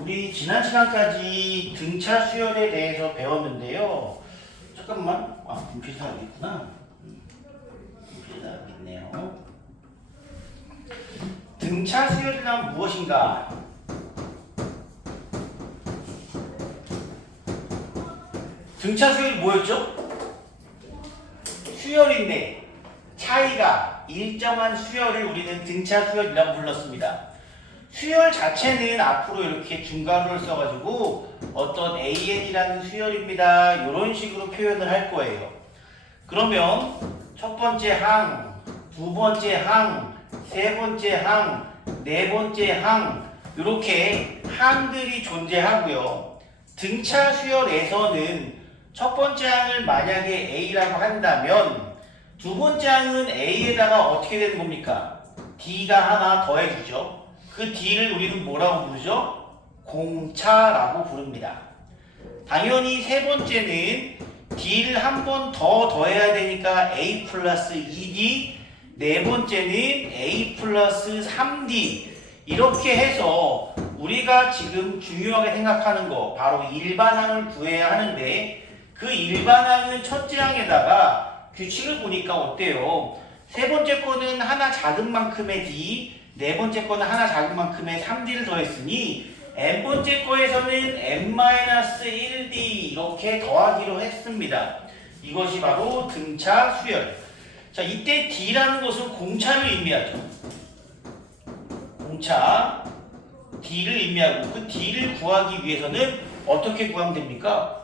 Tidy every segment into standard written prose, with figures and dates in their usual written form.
우리 지난 시간까지 등차 수열에 대해서 배웠는데요. 잠깐만, 분필이 여기 있구나. 분필이 여기 있네요. 등차 수열이란 무엇인가? 등차 수열이 뭐였죠? 수열인데 차이가 일정한 수열을 우리는 등차 수열이라고 불렀습니다. 수열 자체는 앞으로 이렇게 중괄호를 써가지고 어떤 AN이라는 수열입니다. 이런 식으로 표현을 할 거예요. 그러면 첫 번째 항, 두 번째 항, 세 번째 항, 네 번째 항 이렇게 항들이 존재하고요. 등차 수열에서는 첫 번째 항을 만약에 A라고 한다면 두 번째 항은 A에다가 어떻게 되는 겁니까? D가 하나 더해주죠. 그 D를 우리는 뭐라고 부르죠? 공차라고 부릅니다. 당연히 세 번째는 D를 한 번 더 더해야 되니까 A 플러스 2D, 네 번째는 A 플러스 3D 이렇게 해서 우리가 지금 중요하게 생각하는 거 바로 일반항을 구해야 하는데 그 일반항은 첫째 항에다가 규칙을 보니까 어때요? 세 번째 거는 하나 작은 만큼의 D, 네 번째 거는 하나 작은 만큼의 3D를 더했으니 n번째 거에서는 n-1D 이렇게 더하기로 했습니다. 이것이 바로 등차 수열. 자, 이때 D라는 것은 공차를 의미하죠. 공차 D를 의미하고 그 D를 구하기 위해서는 어떻게 구하면 됩니까?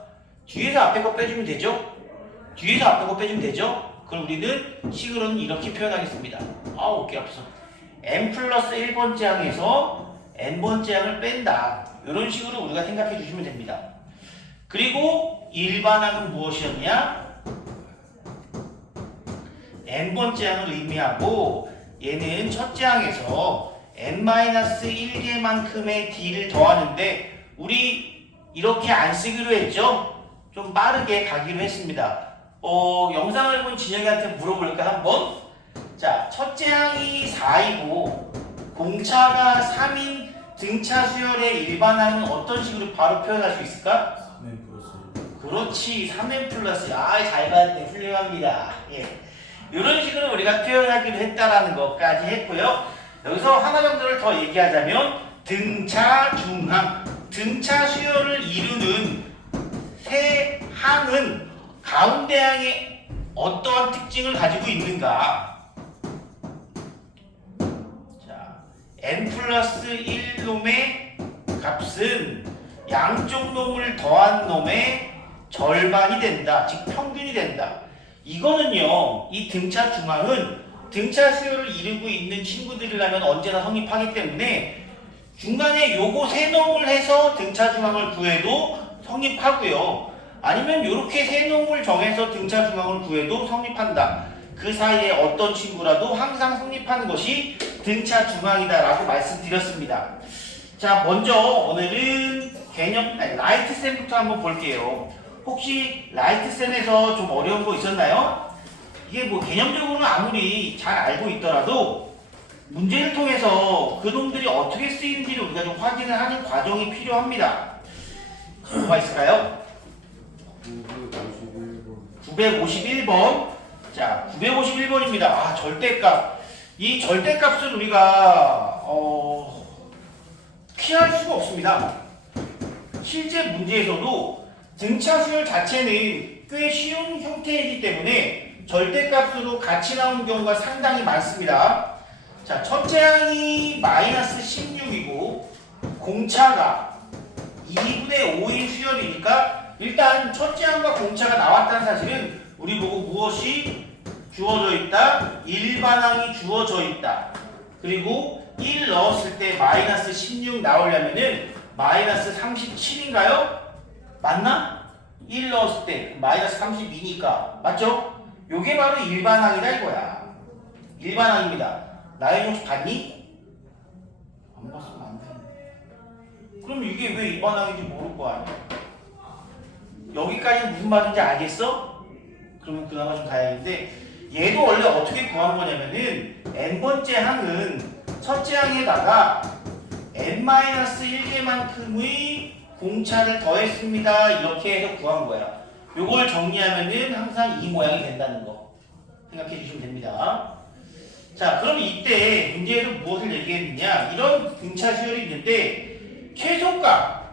뒤에서 앞에 거 빼주면 되죠? 뒤에서 앞에 거 빼주면 되죠? 그럼 우리는 식으로는 이렇게 표현하겠습니다. 어깨 아프서. n 플러스 1번째 항에서 n번째 항을 뺀다. 이런 식으로 우리가 생각해 주시면 됩니다. 그리고 일반항은 무엇이었냐? n번째 항을 의미하고 얘는 첫째 항에서 n-1개만큼의 d를 더하는데 우리 이렇게 안 쓰기로 했죠? 좀 빠르게 가기로 했습니다. 영상을 본 진영이한테 물어볼까 한번? 자, 첫째 항이 4이고 공차가 3인 등차 수열의 일반항은 어떤 식으로 바로 표현할 수 있을까? 3n 플러스 1. 그렇지, 3n 플러스. 잘 봤네, 훌륭합니다. 예, 이런 식으로 우리가 표현하기로 했다라는 것까지 했고요. 여기서 하나 정도를 더 얘기하자면 등차 중항, 등차 수열을 이루는 세 항은 가운데 항에 어떠한 특징을 가지고 있는가? 자, n 플러스 1놈의 값은 양쪽 놈을 더한 놈의 절반이 된다. 즉 평균이 된다. 이거는요, 이 등차 중항은 등차 수열을 이루고 있는 친구들이라면 언제나 성립하기 때문에 중간에 요거 세 놈을 해서 등차 중항을 구해도 성립하고요. 아니면 이렇게 세 놈을 정해서 등차 중항을 구해도 성립한다. 그 사이에 어떤 친구라도 항상 성립하는 것이 등차 중항이다라고 말씀드렸습니다. 자, 먼저 오늘은 라이트셈부터 한번 볼게요. 혹시 라이트셈에서 좀 어려운 거 있었나요? 이게 뭐 개념적으로는 아무리 잘 알고 있더라도 문제를 통해서 그 놈들이 어떻게 쓰이는지를 우리가 좀 확인을 하는 과정이 필요합니다. 뭐가 있을까요? 951번. 자, 951번입니다. 절대값. 이 절대값은 우리가 피할 수가 없습니다. 실제 문제에서도 등차 수열 자체는 꽤 쉬운 형태이기 때문에 절대값으로 같이 나오는 경우가 상당히 많습니다. 자, 첫째 항이 마이너스 16이고 공차가 2분의 5인 수열이니까 일단 첫째 항과 공차가 나왔다는 사실은 우리 보고 무엇이 주어져 있다? 일반항이 주어져 있다. 그리고 1 넣었을 때 마이너스 16 나오려면은 마이너스 37인가요? 맞나? 1 넣었을 때 마이너스 32니까 맞죠? 요게 바로 일반항이다 이거야. 일반항입니다. 나연이 혹시 봤니? 안 봤으면 안 돼. 그럼 이게 왜 일반항인지 모를 거 아니야? 여기까지 무슨 말인지 알겠어? 그러면 그나마 좀 다행인데 얘도 원래 어떻게 구한 거냐면은 n번째 항은 첫째 항에다가 n-1개만큼의 공차를 더했습니다. 이렇게 해서 구한 거야. 요걸 정리하면은 항상 이 모양이 된다는 거 생각해 주시면 됩니다. 자, 그럼 이때 문제에서 무엇을 얘기했느냐? 이런 등차 수열이 있는데 최소값,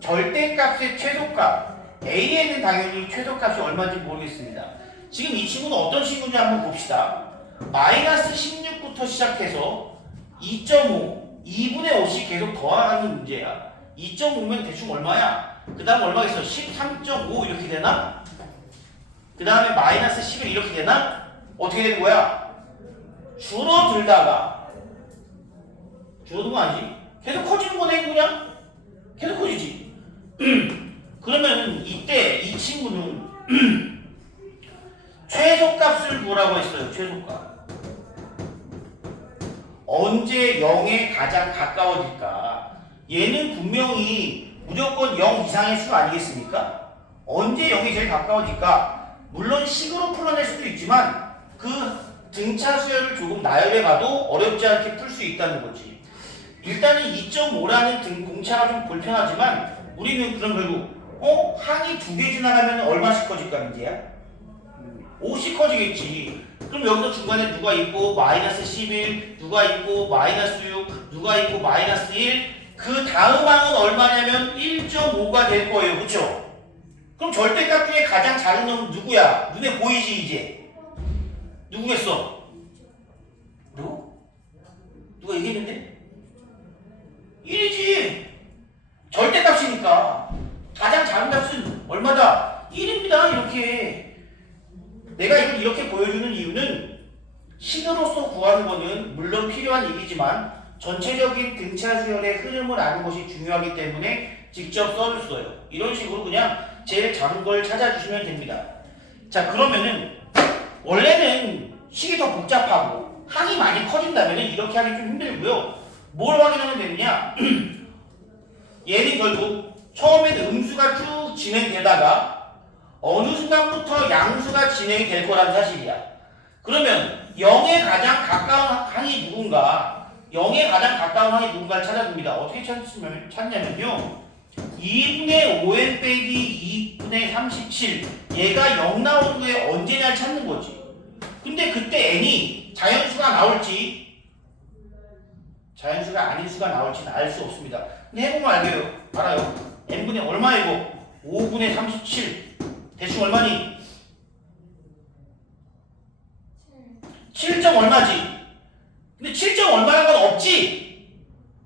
절대값의 최소값 a에는 당연히 최소값이 얼마인지 모르겠습니다. 지금 이 친구는 어떤 친구인지 한번 봅시다. 마이너스 16부터 시작해서 2.5, 2분의 5씩 계속 더하는 문제야. 2.5면 대충 얼마야? 그 다음 얼마 있어? 13.5 이렇게 되나? 그 다음에 마이너스 11 이렇게 되나? 어떻게 되는 거야? 줄어들다가 줄어든 거 아니지? 계속 커지는 거네 그냥? 계속 커지지? 그러면 이때 이 친구는 최소값을 뭐라고 했어요? 최소값. 언제 0에 가장 가까워질까? 얘는 분명히 무조건 0 이상의 수 아니겠습니까? 언제 0이 제일 가까워질까? 물론 식으로 풀어낼 수도 있지만 그 등차 수열을 조금 나열해봐도 어렵지 않게 풀 수 있다는 거지. 일단은 2.5라는 공차가 좀 불편하지만 우리는 그럼 결국 항이 2개 지나가면 얼마씩 커질까 문제야? 5씩 커지겠지. 그럼 여기서 중간에 누가 있고 마이너스 11, 누가 있고 마이너스 6, 누가 있고 마이너스 1. 그 다음 항은 얼마냐면 1.5가 될 거예요. 그쵸? 그럼 절대값 중에 가장 작은 놈은 누구야? 눈에 보이지 이제? 누구겠어? 누구? 누가 얘기했는데? 1이지. 절대값이니까. 가장 작은 값은 얼마다? 1입니다. 이렇게. 내가 이걸 이렇게 보여주는 이유는 식으로서 구하는 거는 물론 필요한 얘기지만 전체적인 등차 수열의 흐름을 아는 것이 중요하기 때문에 직접 써줬어요. 이런 식으로 그냥 제일 작은 걸 찾아주시면 됩니다. 자, 그러면은 원래는 식이 더 복잡하고 항이 많이 커진다면 이렇게 하기 좀 힘들고요. 뭘 확인하면 되느냐? 얘는 결국 처음에는 음수가 쭉 진행되다가 어느 순간부터 양수가 진행이 될 거라는 사실이야. 그러면 0에 가장 가까운 항이 누군가, 0에 가장 가까운 항이 누군가를 찾아줍니다. 어떻게 찾냐면요. 2분의 5n 빼기 2분의 37 얘가 0 나오는 거에 언제냐를 찾는 거지. 근데 그때 n이 자연수가 나올지 자연수가 아닌 수가 나올지는 알 수 없습니다. 근데 해보면 알아요. n분의 얼마이고 5분의 37 대충 얼마니? 7점 얼마지? 근데 7점 얼마란 건 없지?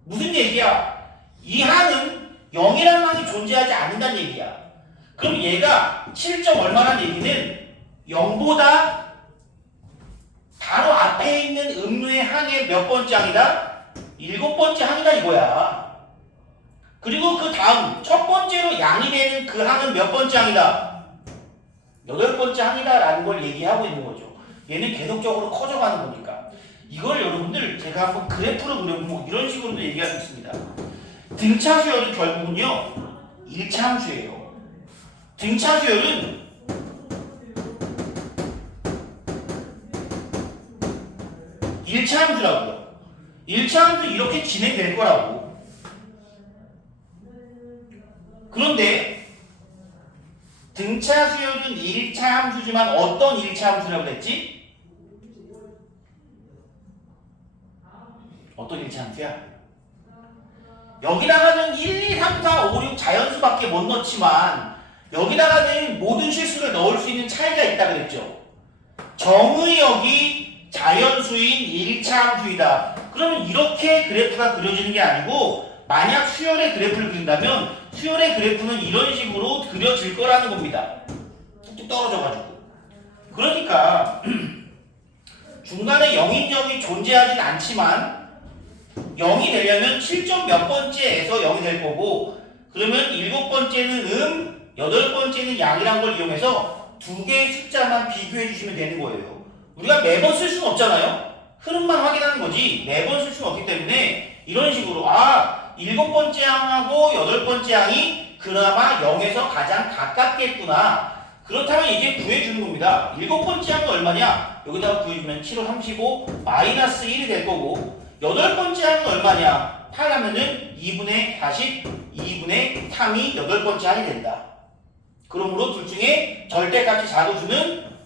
무슨 얘기야? 이 항은 0이라는 항이 존재하지 않는다는 얘기야. 그럼 얘가 7점 얼마란 얘기는 0보다 바로 앞에 있는 음루의 항의 몇 번째 항이다? 7번째 항이다 이거야. 그리고 그 다음 첫 번째로 양이 되는 그 항은 몇 번째 항이다? 8번째 항이다 라는 걸 얘기하고 있는 거죠. 얘는 계속적으로 커져가는 거니까. 이걸 여러분들 제가 한번 그래프로 그려보면 이런 식으로도 얘기할 수 있습니다. 등차 수열은 결국은요 1차 함수예요. 등차 수열은 일차 함수라고요. 1차 함수 이렇게 진행될 거라고. 그런데 등차 수열은 1차 함수지만 어떤 1차 함수라고 그랬지? 어떤 1차 함수야? 여기다가는 1, 2, 3, 4, 5, 6 자연수밖에 못 넣지만 여기다가는 모든 실수를 넣을 수 있는 차이가 있다 그랬죠. 정의역이 자연수인 1차 함수이다. 그러면 이렇게 그래프가 그려지는 게 아니고 만약 수열의 그래프를 그린다면 수열의 그래프는 이런 식으로 그려질 거라는 겁니다. 뚝뚝 떨어져가지고. 그러니까 중간에 0인점이 존재하진 않지만 0이 되려면 7점 몇 번째에서 0이 될 거고 그러면 7번째는 8번째는 양이란 걸 이용해서 두 개의 숫자만 비교해 주시면 되는 거예요. 우리가 매번 쓸 수는 없잖아요. 흐름만 확인하는 거지 매번 쓸 수는 없기 때문에 이런 식으로 7번째 항하고 8번째 항이 그나마 0에서 가장 가깝겠구나. 그렇다면 이제 구해주는 겁니다. 7번째 항은 얼마냐? 여기다가 구해주면 7호 35 마이너스 1이 될 거고 8번째 항은 얼마냐? 8 하면은 2분의 40, 2분의 3이 8번째 항이 된다. 그러므로 둘 중에 절대값이 작아주는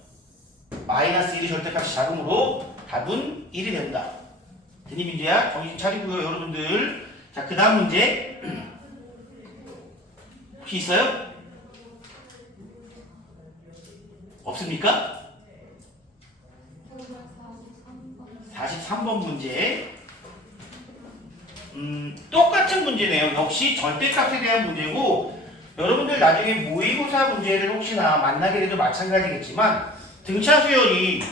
마이너스 1이 절대값이 작으므로 답은 1이 된다. 되니 민재야? 정신 차리고요 여러분들. 자, 그 다음 문제 혹시 있어요? 없습니까? 43번 문제. 똑같은 문제네요. 역시 절대값에 대한 문제고, 여러분들 나중에 모의고사 문제를 혹시나 만나게 돼도 마찬가지겠지만 등차 수열이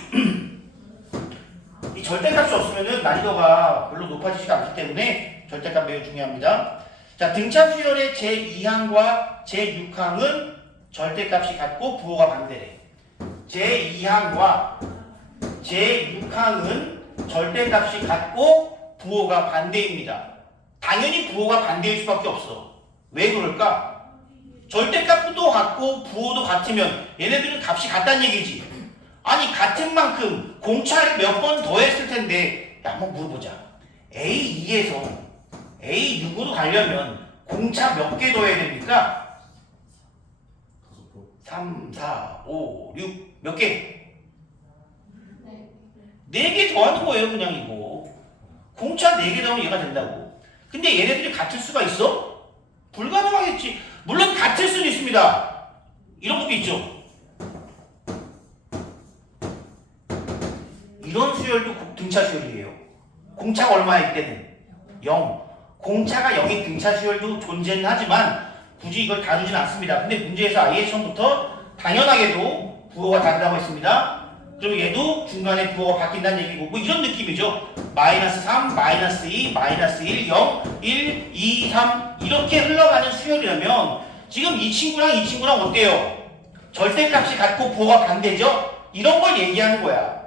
이 절대값이 없으면은 난이도가 별로 높아지지가 않기 때문에 절대값 매우 중요합니다. 자, 등차 수열의 제2항과 제6항은 절대값이 같고 부호가 반대래. 제2항과 제6항은 절대값이 같고 부호가 반대입니다. 당연히 부호가 반대일 수밖에 없어. 왜 그럴까? 절대값도 같고 부호도 같으면 얘네들은 값이 같다는 얘기지. 아니 같은 만큼 공차를 몇 번 더 했을 텐데, 야, 한번 물어보자. A2에서 A6으로 가려면 공차 몇 개 더 해야 됩니까? 3, 4, 5, 6 몇 개? 4개 더 하는 거예요 그냥 이거. 공차 4개 더하면 얘가 된다고. 근데 얘네들이 같을 수가 있어? 불가능하겠지. 물론 같을 수는 있습니다. 이런 것도 있죠. 이런 수열도 등차 수열이에요. 공차가 얼마일 때는? 0. 공차가 0인 등차 수열도 존재는 하지만 굳이 이걸 다루진 않습니다. 근데 문제에서 아예 처음부터 당연하게도 부호가 다르다고 했습니다. 그럼 얘도 중간에 부호가 바뀐다는 얘기고, 뭐 이런 느낌이죠. 마이너스 3, 마이너스 2, 마이너스 1, 0, 1, 2, 3 이렇게 흘러가는 수열이라면 지금 이 친구랑 어때요? 절대값이 같고 부호가 반대죠? 이런 걸 얘기하는 거야.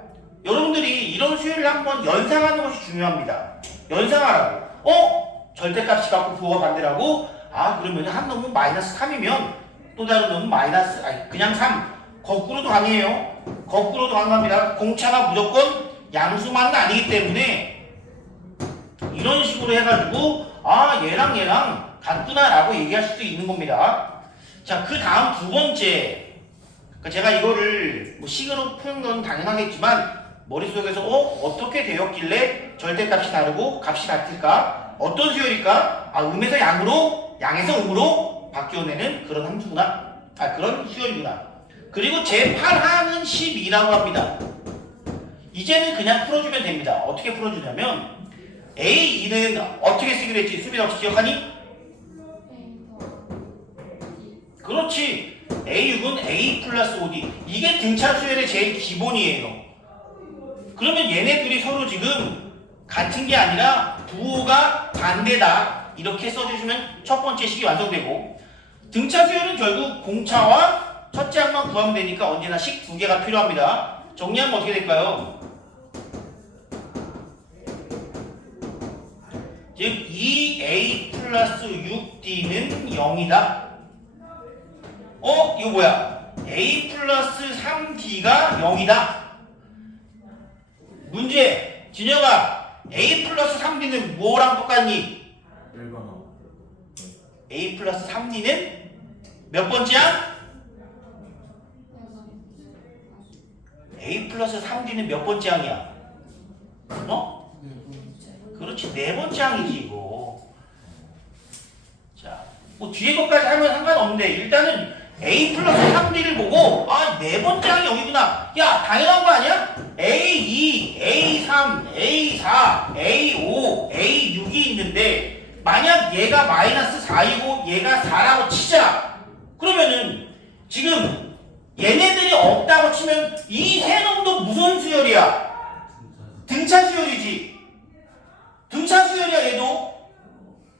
여러분들이 이런 수열을 한번 연상하는 것이 중요합니다. 연상하라고. 절대값이 같고 부호가 반대라고? 아, 그러면 한 놈은 마이너스 3이면 또 다른 놈은 마이너스, 아니 그냥 3. 거꾸로도 가능해요. 거꾸로도 가능합니다. 공차가 무조건 양수만은 아니기 때문에 이런 식으로 해가지고 아, 얘랑 같구나 라고 얘기할 수도 있는 겁니다. 자, 그 다음 두 번째. 그러니까 제가 이거를 뭐 식으로 푸는 건 당연하겠지만 머릿속에서 어떻게 되었길래 절대값이 다르고 값이 같을까? 어떤 수열일까? 아, 음에서 양으로, 양에서 음으로 바뀌어내는 그런 함수구나. 아, 그런 수열이구나. 그리고 제8항은 12라고 합니다. 이제는 그냥 풀어주면 됩니다. 어떻게 풀어주냐면 A2는 어떻게 쓰기로 했지? 수빈아 혹시 기억하니? 그렇지. A6은 A 플러스 5D. 이게 등차 수열의 제일 기본이에요. 그러면 얘네 둘이 서로 지금 같은 게 아니라 부호가 반대다. 이렇게 써주시면 첫 번째 식이 완성되고, 등차 수열은 결국 공차와 첫째 항만 구하면 되니까 언제나 식 2개가 필요합니다. 정리하면 어떻게 될까요? 즉 2A 플러스 6D는 0이다. 이거 뭐야? A 플러스 3D가 0이다. 문제, 진혁아, A 플러스 3D는 뭐랑 똑같니? 1번하고 A 플러스 3D는 몇 번째야? A 플러스 3D는 몇 번째 항이야? 그렇지, 4번째 항이지 이거. 자, 뭐 뒤에 것까지 하면 상관없는데 일단은 A 플러스 3D를 보고 아, 4번째 항이 여기구나. 야, 당연한 거 아니야? A2, A3, A4, A5, A6이 있는데 만약 얘가 마이너스 4이고 얘가 4라고 치자. 그러면은 지금 얘네들이 없다고 치면 이 세 놈도 무슨 수열이야? 등차 수열이지. 등차 수열이야. 얘도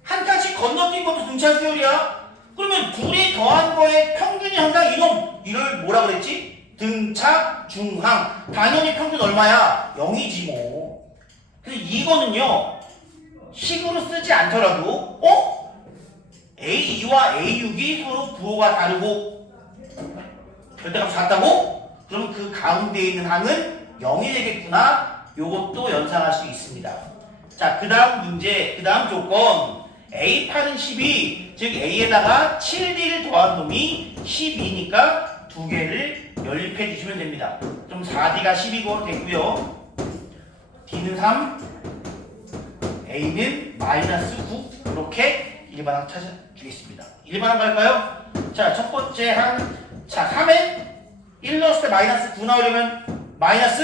한 칸씩 건너뛴 것도 등차 수열이야. 그러면 둘이 더한 거에 평균이 항상 이놈, 이를 뭐라 그랬지? 등차 중항. 당연히 평균 얼마야? 0이지 뭐. 그래서 이거는요 식으로 쓰지 않더라도 A2와 A6이 서로 부호가 다르고 절대값이 같다고? 그럼 그 가운데 있는 항은 0이 되겠구나. 요것도 연상할 수 있습니다. 자, 그 다음 문제, 그 다음 조건. A8은 12, 즉 A에다가 7D를 더한 놈이 12니까 두 개를 연립해 주시면 됩니다. 그럼 4D가 12고 되고요. D는 3, A는 마이너스 9. 이렇게 일반항 찾아주겠습니다. 일반항 갈까요? 자, 첫 번째 항. 자, 3에 1 넣었을 때 마이너스 9 나오려면 마이너스?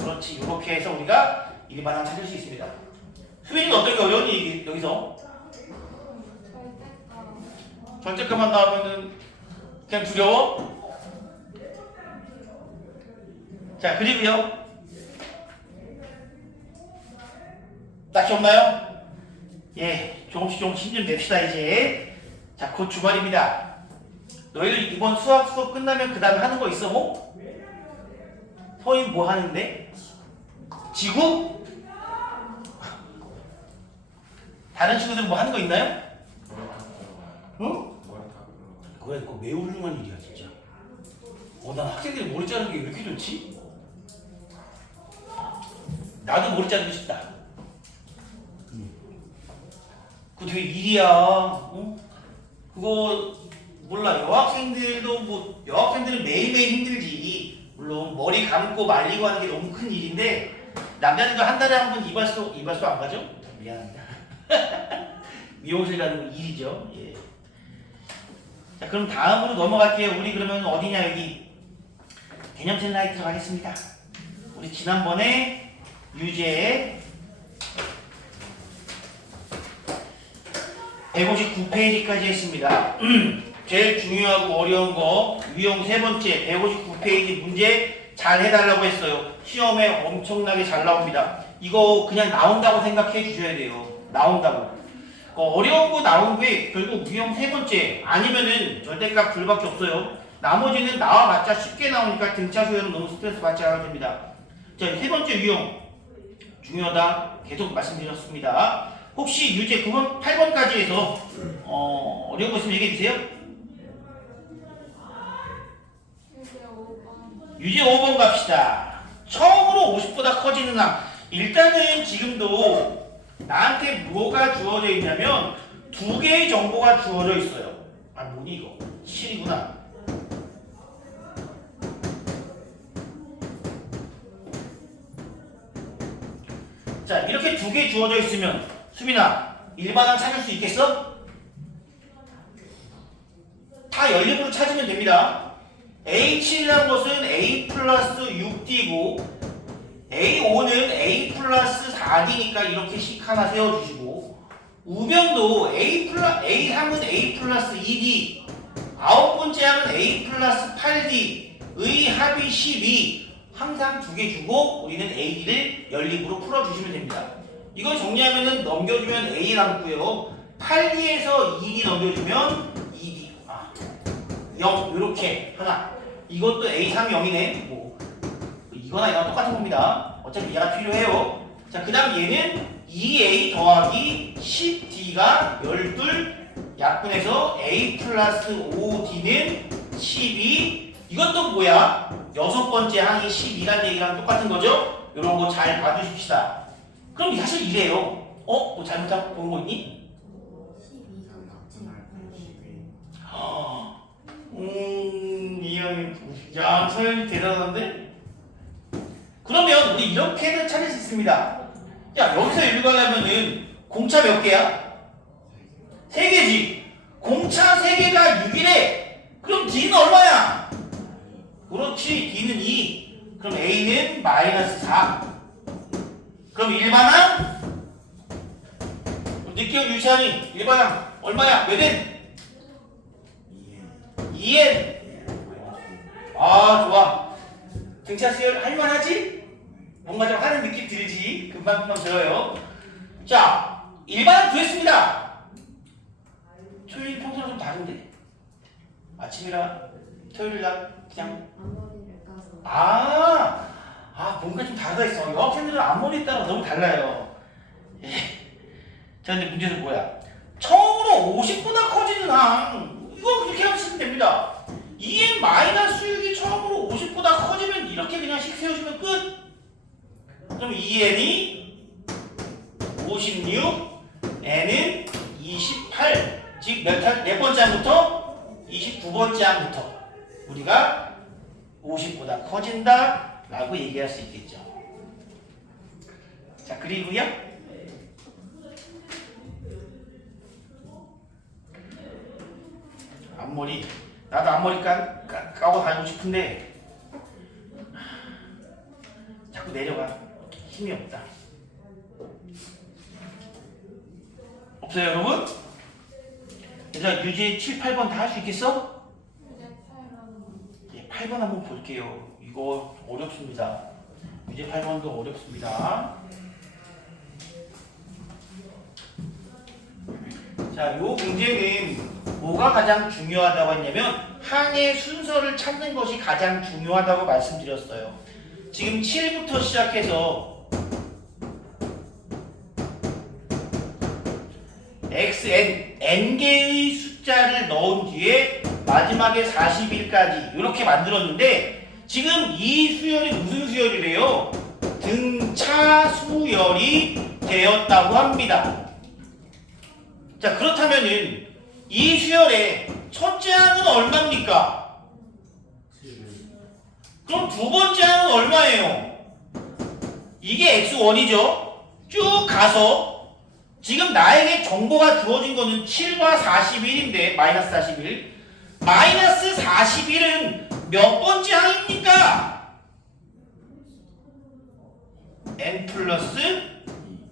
그렇지. 이렇게 해서 우리가 일반항 찾을 수 있습니다. 수빈이는 어떤 게 어려우니 여기서? 절대값만 나오면은 그냥 두려워? 자, 그리고요. 딱히 없나요? 예, 조금씩 힘 좀 냅시다 이제. 자, 곧 주말입니다. 너희들 이번 수학 수업 끝나면 그 다음에 하는 거 있어 뭐? 서희 뭐 하는데? 지구? 다른 친구들은 뭐 하는 거 있나요? 응? 그거 꼭 매우 훌륭한 일이야 진짜. 난 학생들이 머리 자르는 게 왜 이렇게 좋지? 나도 머리 자르고 싶다. 그거 되게 일이야. 그거 몰라. 여학생들은 매일매일 힘들지. 물론 머리 감고 말리고 하는 게 너무 큰 일인데 남자들도 한 달에 한 번 이발소 안 가죠? 미안합니다. 미용실 가는 건 일이죠. 예. 자, 그럼 다음으로 넘어갈게요. 우리 그러면 어디냐 여기 개념 슬라이드 가겠습니다. 우리 지난번에 유제 159페이지까지 했습니다. 제일 중요하고 어려운 거 유형 세 번째 159페이지 문제 잘 해달라고 했어요. 시험에 엄청나게 잘 나옵니다. 이거 그냥 나온다고 생각해 주셔야 돼요. 나온다고. 어려운 거 나온 게 결국 유형 세 번째 아니면은 절대값 둘밖에 없어요. 나머지는 나와봤자 쉽게 나오니까 등차 수열은 너무 스트레스 받지 않아도 됩니다. 자, 세 번째 유형 중요하다 계속 말씀드렸습니다. 혹시 유제 9번, 8번까지 해서 어려운 거 있으면 얘기해 주세요. 유제 5번 갑시다. 처음으로 50보다 커지는 항. 일단은 지금도 나한테 뭐가 주어져 있냐면 두 개의 정보가 주어져 있어요. 아, 뭐니 이거? 실이구나. 자, 이렇게 두 개 주어져 있으면 수빈아, 일반항 찾을 수 있겠어? 다 연립으로 찾으면 됩니다. A7이라는 것은 A 플러스 6D고 A5는 A 플러스 4D니까 이렇게 식 하나 세워주시고 우변도 A3은 A 플러스 2D 아홉 번째 항은 A 플러스 8D의 합이 12 항상 두 개 주고 우리는 AD를 연립으로 풀어주시면 됩니다. 이걸 정리하면은 넘겨주면 A 남고요. 8D에서 2D 넘겨주면 2D 0 이렇게 하나. 이것도 A3이 0이네. 뭐 이거나 이거나 똑같은 겁니다. 어차피 얘가 필요해요. 자, 그 다음 얘는 2A 더하기 10D가 12 약분해서 A 플러스 5D는 12. 이것도 뭐야? 여섯 번째 항이 12라는 얘기랑 똑같은 거죠? 이런 거 잘 봐주십시다. 그럼 사실 이래요. 뭐 잘못하고 본 거 있니? 이형이 야, 서현이 대단한데? 그러면 우리 이렇게는 찾을 수 있습니다. 야, 여기서 여기 가려면은 공차 몇 개야? 3개지. 공차 3개가 6이래. 그럼 D는 얼마야? 그렇지. D는 2. 그럼 A는 마이너스 4. 그럼 일반항? 느끼고 유치하니 일반항 얼마야? 몇 N? 2N. 좋아. 등차 수열 할만하지? 뭔가 좀 하는 느낌 들지? 금방 들어요. 자, 일반항 구했습니다. 토요일 평소랑 좀 다른데? 아침이라 토요일날 그냥 뭔가 좀 다르다 했어. 여학생들은 앞머리에 따라 너무 달라요. 예. 자, 근데 문제는 뭐야? 처음으로 50보다 커지는 항. 이거 그렇게 하시면 됩니다. 2n-6이 처음으로 50보다 커지면 이렇게 그냥 식 세우시면 끝. 그럼 2n이 56, n은 28. 즉 몇 번째 항부터? 29번째 항부터 우리가 50보다 커진다 라고 얘기할 수 있겠죠. 자, 그리고요. 앞머리. 나도 앞머리 까고 다니고 싶은데 자꾸 내려가. 힘이 없다. 없어요, 여러분? 얘들아, 유제 7, 8번 다 할 수 있겠어? 예, 8번 한번 볼게요. 이거 어렵습니다. 유제 8번도 어렵습니다. 자, 요 문제는 뭐가 가장 중요하다고 했냐면 항의 순서를 찾는 것이 가장 중요하다고 말씀드렸어요. 지금 7부터 시작해서 n개의 숫자를 넣은 뒤에 마지막에 41까지 이렇게 만들었는데 지금 이 수열이 무슨 수열이래요? 등차 수열이 되었다고 합니다. 자, 그렇다면은 이 수열의 첫째 항은 얼마입니까? 그럼 두 번째 항은 얼마예요? 이게 x1이죠. 쭉 가서 지금 나에게 정보가 주어진 거는 7과 41인데 마이너스 41. 마이너스 41은 몇 번째 항입니까? n 플러스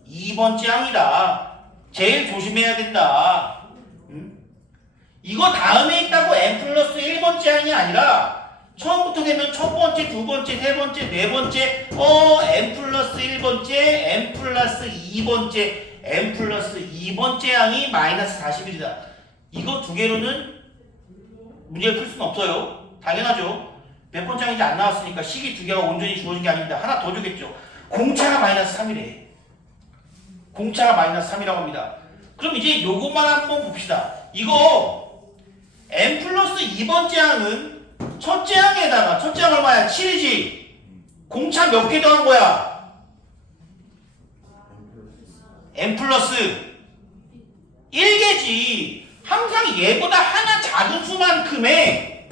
2번째 항이다. 제일 조심해야 된다. 이거 다음에 있다고 n 플러스 1번째 항이 아니라 처음부터 되면 첫 번째, 두 번째, 세 번째, 네 번째, n 플러스 1번째, n 플러스 2번째, n 플러스 2번째 항이 마이너스 41이다. 이거 두 개로는 문제를 풀 수는 없어요. 당연하죠. 몇 번째 항인지 안 나왔으니까 식이 두 개가 온전히 주어진 게 아닙니다. 하나 더 주겠죠. 공차가 마이너스 3이래. 공차가 마이너스 3이라고 합니다. 그럼 이제 요것만 한번 봅시다. 이거 n 플러스 2번째 항은 첫째 항에다가 첫째 항 얼마야? 7이지. 공차 몇 개 더한 거야? n 플러스 1개지. 항상 얘보다 하나 작은 수만큼의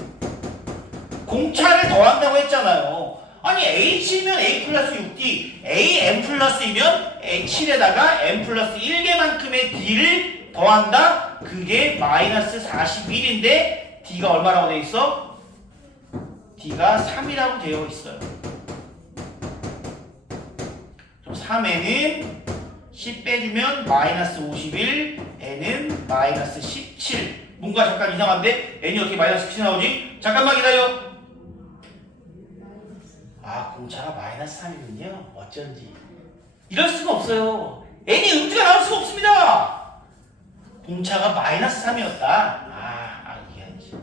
공차를 더한다고 했잖아요. 아니 h면 a 플러스 6d, a n 플러스이면 7에다가 n 플러스 1개만큼의 d를 더한다? 그게 마이너스 41인데 d가 얼마라고 되어 있어? d가 3이라고 되어 있어요. 그럼 3에는 10 빼주면 마이너스 51, n은 마이너스 17. 뭔가 잠깐 이상한데? n이 어떻게 마이너스 17 나오지? 잠깐만 기다려. 아, 공차가 마이너스 3이군요. 어쩐지. 이럴 수가 없어요. n이 음수가 나올 수가 없습니다. 공차가 마이너스 3이었다. 이해하지.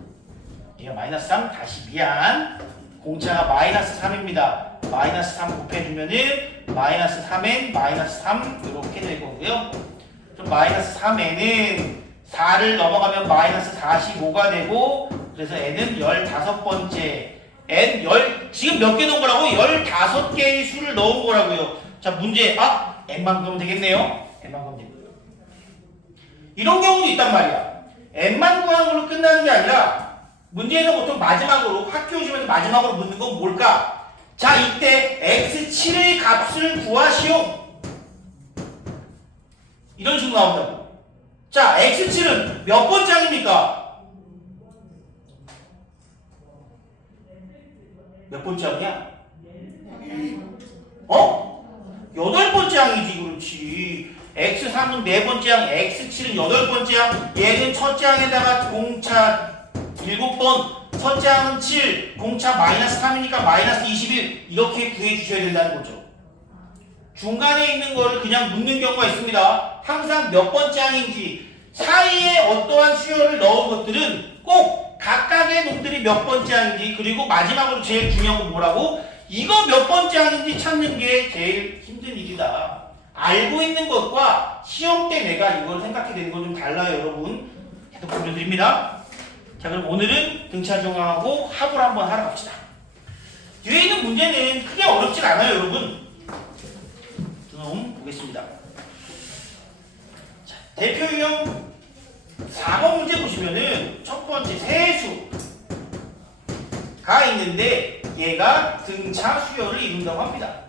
이거 마이너스 3 다시 미안. 공차가 마이너스 3입니다. 마이너스 3 곱해주면은 마이너스 3n 마이너스 3 이렇게 될 거고요. 좀 마이너스 3n은 4를 넘어가면 마이너스 45가 되고 그래서 n은 15번째 지금 몇 개 넣은 거라고? 15개의 수를 넣은 거라고요. 자, 문제 n만 구하면 되겠네요. n만 구하면 됩니다. 이런 경우도 있단 말이야. n만 구하는 걸로 끝나는 게 아니라 문제에서 보통 마지막으로 학교 시험에서 마지막으로 묻는 건 뭘까? 자, 이때 x7의 값을 구하시오. 이런 식으로 나온다고. 자, x7은 몇 번째 항입니까? 몇 번째 항이야? 8번째 항이지. 그렇지. x3은 4번째 항, x7은 8번째 항, 얘는 첫째 항에다가 공차 7번, 첫째 항은 7, 공차 마이너스 3이니까 마이너스 21 이렇게 구해주셔야 된다는 거죠. 중간에 있는 거를 그냥 묻는 경우가 있습니다. 항상 몇 번째 항인지 사이에 어떠한 수열을 넣은 것들은 꼭 각각의 놈들이 몇 번째 항인지 그리고 마지막으로 제일 중요한 건 뭐라고? 이거 몇 번째 항인지 찾는 게 제일 힘든 일이다. 알고 있는 것과 시험 때 내가 이걸 생각해야 되는 건 좀 달라요, 여러분. 계속 보여드립니다. 자, 그럼 오늘은 등차 정항하고 합을 한번 하러 갑시다. 뒤에 있는 문제는 크게 어렵진 않아요, 여러분. 그럼 보겠습니다. 자, 대표 유형 4번 문제 보시면은 첫 번째 세수가 있는데 얘가 등차 수열을 이룬다고 합니다.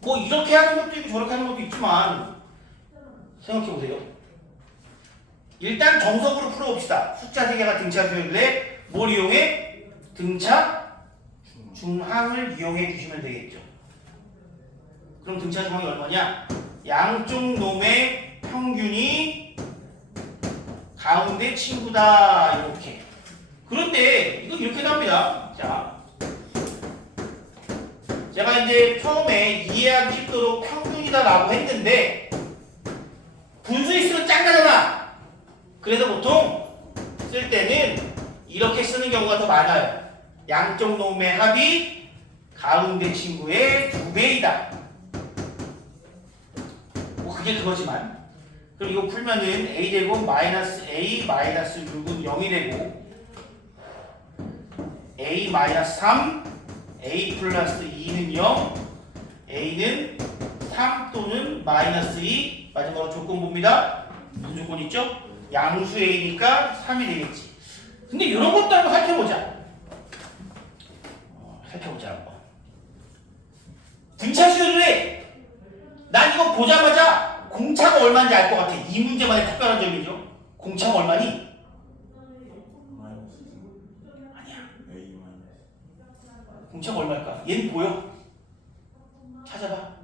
뭐 이렇게 하는 것도 있고 저렇게 하는 것도 있지만 생각해 보세요. 일단 정석으로 풀어봅시다. 숫자 3개가 등차 수열인데 뭘 이용해? 등차 중항을 이용해 주시면 되겠죠. 그럼 등차 중항이 얼마냐? 양쪽 놈의 평균이 가운데 친구다. 이렇게. 그런데 이건 이렇게 나옵니다. 자, 제가 이제 처음에 이해하기 쉽도록 평균이다 라고 했는데 분수일수록 짱가잖아. 그래서 보통 쓸 때는 이렇게 쓰는 경우가 더 많아요. 양쪽 놈의 합이 가운데 친구의 2배이다. 뭐 그게 그거지만 그럼 이거 풀면은 a제곱 마이너스 a 마이너스 6은 0이 되고 a 마이너스 3 a 플러스 2는 0 a는 3 또는 마이너스 2 마지막으로 조건 봅니다. 무슨 조건 있죠? 양수 a니까 3이 되겠지. 근데 이런 것도 한번 살펴보자. 한번. 등차 수열을 해. 난 이거 보자마자 공차가 얼마인지 알 것 같아. 이 문제만의 특별한 점이죠. 공차가 얼마니? 아니야. 공차가 얼마일까? 얘는 보여? 찾아봐.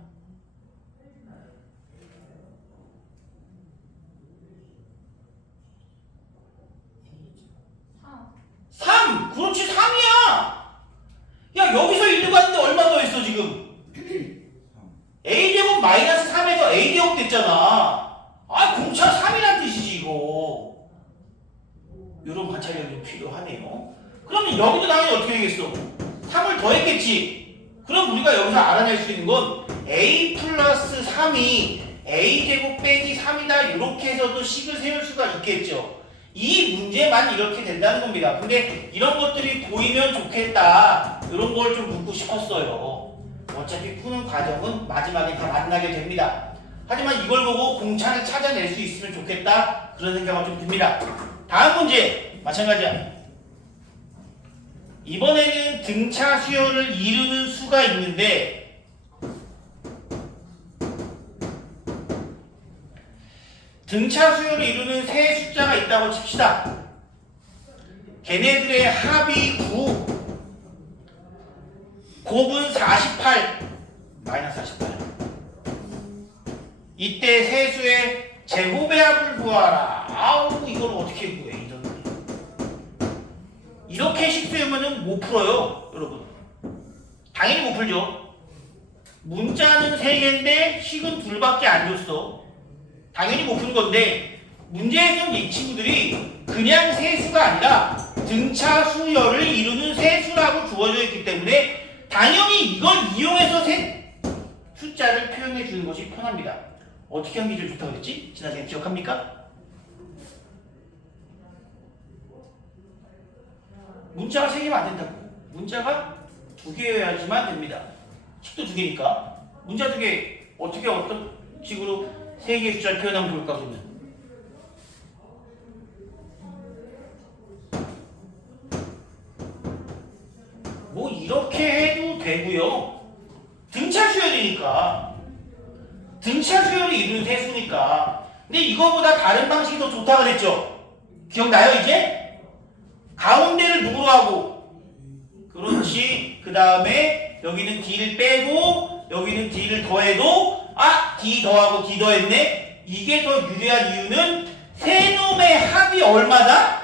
3! 그렇지 3이야! 야 여기서 1로 갔는데 얼마 더 했어 지금? a제곱 마이너스 3에서 a제곱 됐잖아. 아 공차 3이란 뜻이지 이거. 이런 관찰력이 좀 필요하네요. 그러면 여기도 당연히 어떻게 되겠어? 3을 더했겠지. 그럼 우리가 여기서 알아낼 수 있는 건 a 플러스 3이 a제곱 빼기 3이다 이렇게 해서도 식을 세울 수가 있겠죠. 이 문제만 이렇게 된다는 겁니다. 근데 이런 것들이 보이면 좋겠다. 이런 걸 좀 묻고 싶었어요. 어차피 푸는 과정은 마지막에 다 만나게 됩니다. 하지만 이걸 보고 공차를 찾아낼 수 있으면 좋겠다. 그런 생각은 좀 듭니다. 다음 문제 마찬가지야. 이번에는 등차 수열을 이루는 수가 있는데 등차 수열을 이루는 세 숫자가 있다고 칩시다. 걔네들의 합이 9, 곱은 48, 마이너스 48. 이때 세수의 제곱의 합을 구하라. 아우 이걸 어떻게 구해? 이렇게 식수하면은 못 풀어요, 여러분. 당연히 못 풀죠. 문자는 3개인데 식은 2밖에 안 줬어. 당연히 못 푸는 건데 문제에서는 이 친구들이 그냥 세수가 아니라 등차 수열을 이루는 세수라고 주어져 있기 때문에 당연히 이걸 이용해서 숫자를 표현해 주는 것이 편합니다. 어떻게 하는 게 제일 좋다고 그랬지? 지난 시간에 기억합니까? 문자가 3개면 안 된다고. 문자가 2개여야지만 됩니다. 식도 2개니까. 문자 2개 어떻게 어떤 식으로 3개의 숫자를 표현하면 좋을까 그러면? 뭐 이렇게 해도 되고요. 등차 수열이니까. 등차 수열을 이루는 세수니까. 근데 이거보다 다른 방식이 더 좋다 그랬죠? 기억나요 이제? 가운데를 누구로 하고? 그렇지. 그 다음에 여기는 D를 빼고 여기는 D를 더해도 D 더하고 D 더했네? 이게 더 유리한 이유는 세 놈의 합이 얼마다?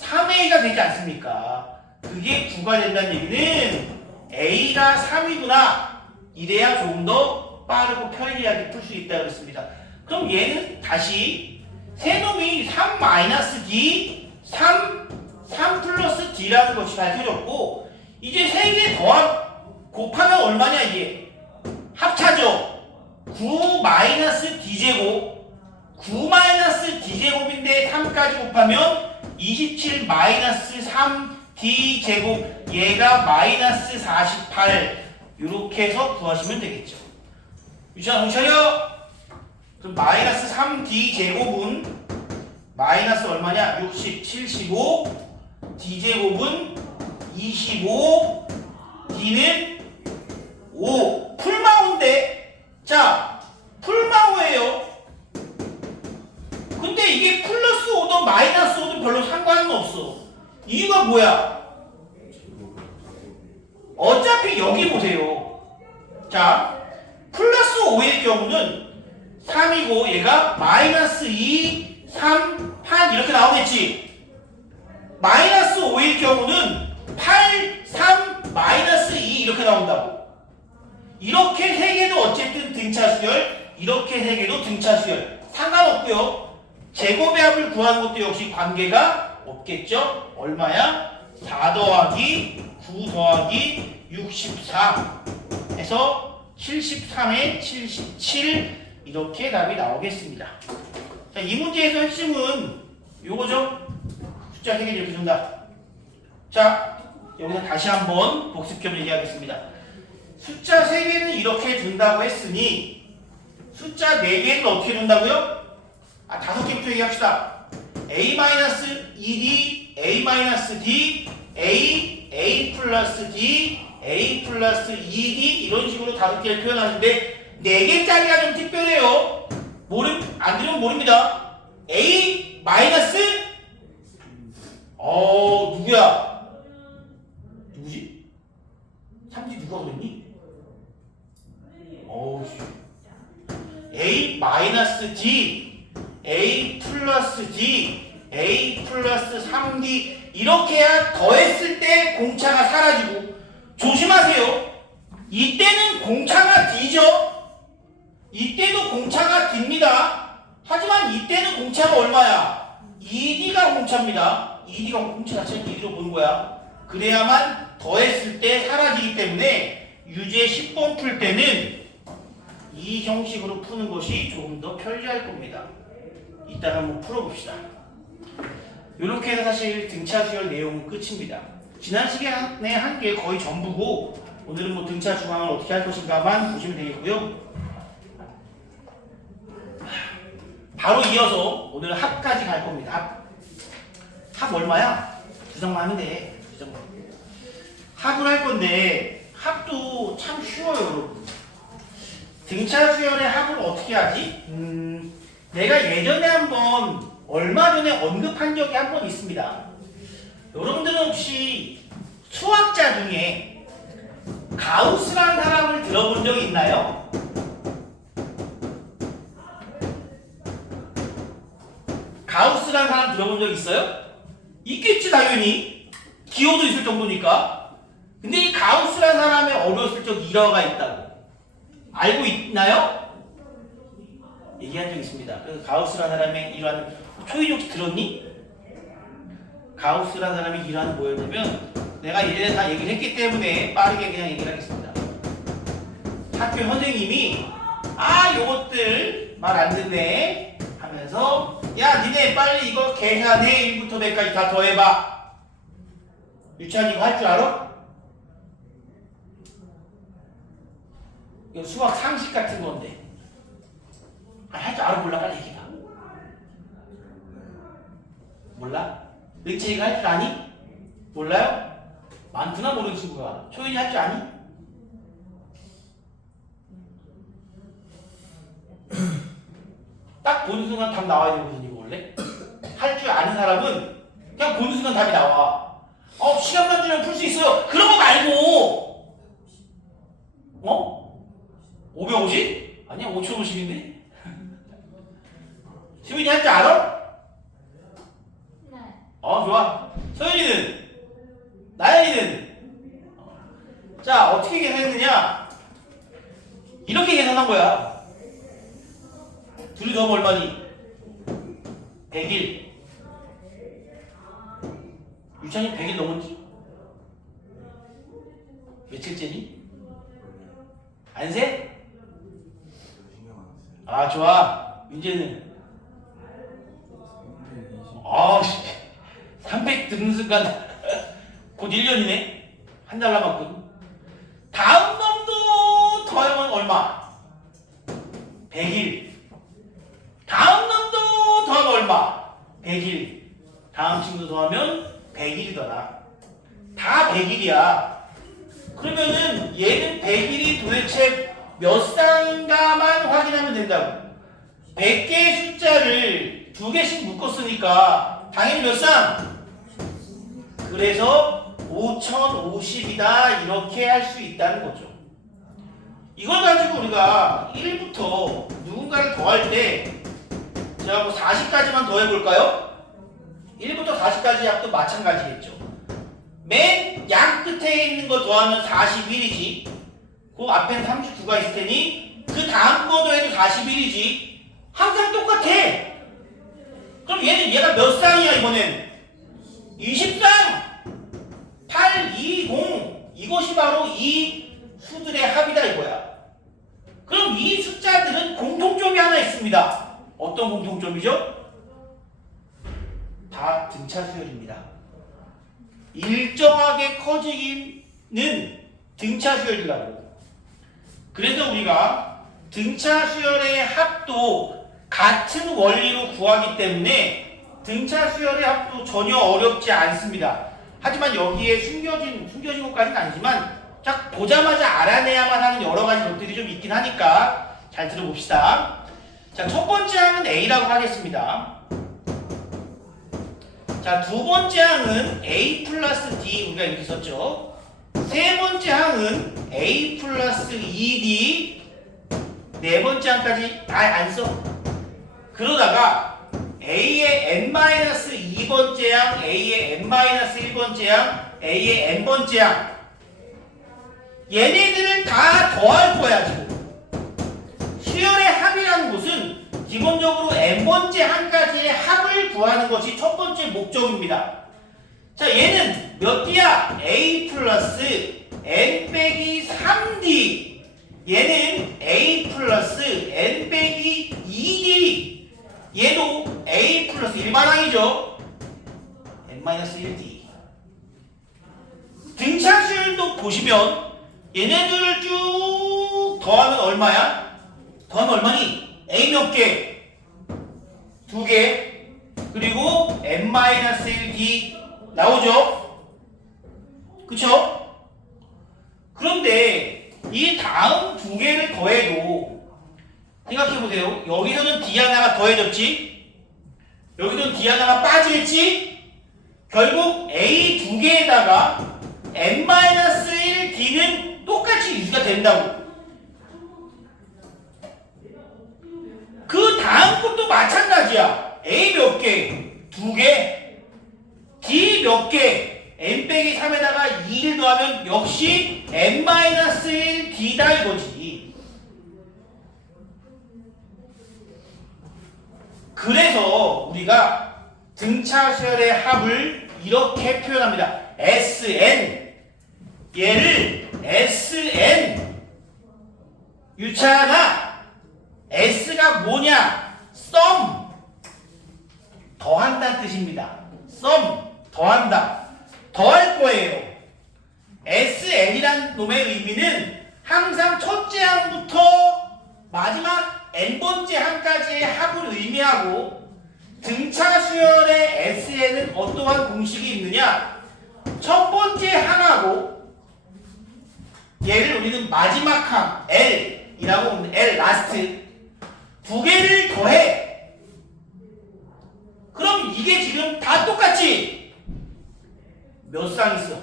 3A가 되지 않습니까? 그게 9가 된다는 얘기는 A가 3이구나. 이래야 조금 더 빠르고 편리하게 풀 수 있다고 했습니다. 그럼 얘는 다시 세 놈이 3-D 3 플러스 D라는 것이 밝혀졌고 이제 3개 곱하면 얼마냐 이게? 합차죠. 9 마이너스 D제곱 9 마이너스 D제곱인데 3까지 곱하면 27 마이너스 3 D제곱 얘가 마이너스 48 이렇게 해서 구하시면 되겠죠. 유찬 정신 차려. 그럼 마이너스 3d 제곱은 마이너스 얼마냐? 60, 75 d 제곱은 25 d는 5. 풀마우인데 자 풀마우예요. 근데 이게 플러스 5든 마이너스 5든 별로 상관은 없어. 이유가 뭐야? 어차피 여기 보세요. 자 플러스 5의 경우는 3이고 얘가 마이너스 2, 3, 8 이렇게 나오겠지. 마이너스 5의 경우는 8, 3, 마이너스 2 이렇게 나온다고. 이렇게 세 개도 어쨌든 등차수열, 이렇게 세 개도 등차수열. 상관없고요. 제곱의 합을 구하는 것도 역시 관계가 없겠죠. 얼마야? 4 더하기 9 더하기 64 해서 73에 77 이렇게 답이 나오겠습니다. 자, 이 문제에서 핵심은 요거죠. 숫자 3개 이렇게 준다. 자, 여기서 다시 한번 복습 겸 얘기하겠습니다. 숫자 3개는 이렇게 둔다고 했으니 숫자 4개는 어떻게 둔다고요? 5개부터 얘기합시다. a-2d, a-d, a 플러스 d, a 플러스 2d 이런 식으로 5개를 표현하는데 4개짜리가 좀 특별해요. 안 들으면 모릅니다. a 마이너스 누구야? 누구지? 3D 누가 그랬니? a 마이너스 d, a 플러스 d, a 플러스 3d 이렇게 해야 더했을 때 공차가 사라지고 조심하세요. 이때는 공차가 d죠. 이때도 공차가 d입니다. 하지만 이때는 공차가 얼마야? 2d가 공차입니다. 2d가 공차 자체는 2d로 보는 거야. 그래야만 더했을 때 사라지기 때문에 유제 10번 풀 때는 이 형식으로 푸는 것이 조금 더 편리할 겁니다. 이따가 한번 풀어봅시다. 이렇게 해서 사실 등차 수열 내용은 끝입니다. 지난 시간에 한 게 거의 전부고 오늘은 뭐 등차 중앙을 어떻게 할 것인가만 보시면 되겠고요. 바로 이어서 오늘 합까지 갈 겁니다. 합 얼마야? 2점만 하면 돼. 2점만. 합을 할 건데 합도 참 쉬워요, 여러분. 등차 수열의 합을 어떻게 하지? 내가 예전에 얼마 전에 언급한 적이 한 번 있습니다. 여러분들은 혹시 수학자 중에 가우스라는 사람을 들어본 적이 있나요? 가우스라는 사람 들어본 적 있어요? 있겠지 당연히. 기호도 있을 정도니까. 근데 이 가우스라는 사람의 어렸을 적 일화가 있다고 알고 있나요? 얘기한 적 있습니다. 그래서 가우스라는 사람의 일화는 초인이 혹시 들었니? 가우스라는 사람의 일화는 뭐였냐면 내가 예전에 다 얘기를 했기 때문에 빠르게 그냥 얘기를 하겠습니다. 학교 선생님이 요것들 말 안 듣네 하면서 야 니네 빨리 이거 계산해 1부터 100까지 다 더해봐. 유치한 이거 할 줄 알아? 이거 수학 상식 같은 건데 할 줄 알아 몰라? 빨리 얘기해봐. 몰라? 은채이가 할 줄 아니? 몰라요? 많구나 모르는 친구가. 초인이 할 줄 아니? 딱 보는 순간 답 나와야 되거든요 이거 원래. 할 줄 아는 사람은 그냥 보는 순간 답이 나와. 시간만 주면 풀 수 있어요. 그런 거 말고 550? 아니야 5,050인데? 수민이 할 줄 알아? 네. 좋아. 서윤이는? 나연이는? 자 어떻게 계산했느냐? 이렇게 계산한 거야. 둘이 더하면 얼마니? 100일. 유찬이 100일 넘었지? 며칠째니? 안 세? 좋아. 윤재는? 300 듣는 순간 곧 1년이네. 한 달 남았거든. 다음 놈도 더하면 얼마? 100일. 다음 놈도 더하면 얼마? 100일. 다음 친구도 더하면 100일이더라. 다 100일이야. 그러면은 얘는 100일이 도대체 몇 쌍인가만 확인하면 된다고. 100개의 숫자를 2개씩 묶었으니까 당연히 몇 쌍? 그래서 5050이다 이렇게 할 수 있다는 거죠. 이걸 가지고 우리가 1부터 누군가를 더할 때 제가 뭐 40까지만 더해볼까요? 1부터 40까지 합도 마찬가지겠죠. 맨 양 끝에 있는 거 더하면 41이지. 그 앞엔 39가 있을 테니 그 다음 거 더해도 41이지. 항상 똑같아. 그럼 얘가 몇 쌍이야 이번엔? 20쌍! 8, 2, 0 이것이 바로 이 수들의 합이다 이거야. 그럼 이 숫자들은 공통점이 하나 있습니다. 어떤 공통점이죠? 다 등차 수열입니다. 일정하게 커지기는 등차 수열이라고. 그래서 우리가 등차 수열의 합도 같은 원리로 구하기 때문에 등차 수열의 합도 전혀 어렵지 않습니다. 하지만 여기에 숨겨진 것까지는 아니지만 딱 보자마자 알아내야만 하는 여러 가지 것들이 좀 있긴 하니까 잘 들어봅시다. 자, 첫 번째 항은 A라고 하겠습니다. 자, 두 번째 항은 A 플러스 D 우리가 이렇게 썼죠. 세 번째 항은 A 플러스 2D 네 번째 항까지 다 안 써. 그러다가 A의 n-2번째 항, A의 n-1번째 항, A의 n번째 항 얘네들을 다 더할 거야 지금. 수열의 합이라는 것은 기본적으로 n번째 항까지의 합을 구하는 것이 첫 번째 목적입니다. 자, 얘는 몇 D야? A 플러스 n 빼기 3D. 얘는 A 플러스 n 빼기 2D. 얘도 A 플러스 일반항이죠. n-1D. 등차수열도 보시면 얘네들을 쭉 더하면 얼마야? 더하면 얼마니? A 몇 개? 2개. 그리고 n-1D 나오죠? 그쵸? 그런데 이 다음 2개를 더해도 생각해보세요. 여기서는 D 하나가 더해졌지? 여기서는 D 하나가 빠지겠지? 결국 A 2개에다가 n-1D는 똑같이 유지가 된다고. 그 다음 것도 마찬가지야. A 몇 개? 2개. D 몇 개? n 빼기 3에다가 2를 더하면 역시 n-1D다 이거지. 그래서 우리가 등차 수열의 합을 이렇게 표현합니다. Sn. 얘를 Sn. 유차하나 S가 뭐냐? sum. 더한다는 뜻입니다. sum. 더한다. 더할 거예요. Sn이란 놈의 의미는 항상 첫째 항부터 마지막 n번째 항까지의 합을 의미하고 등차 수열의 S에는 어떠한 공식이 있느냐? 첫 번째 항하고 얘를 우리는 마지막 항 L이라고 부르는 L 라스트 두 개를 더해. 그럼 이게 지금 다 똑같이 몇 쌍 있어?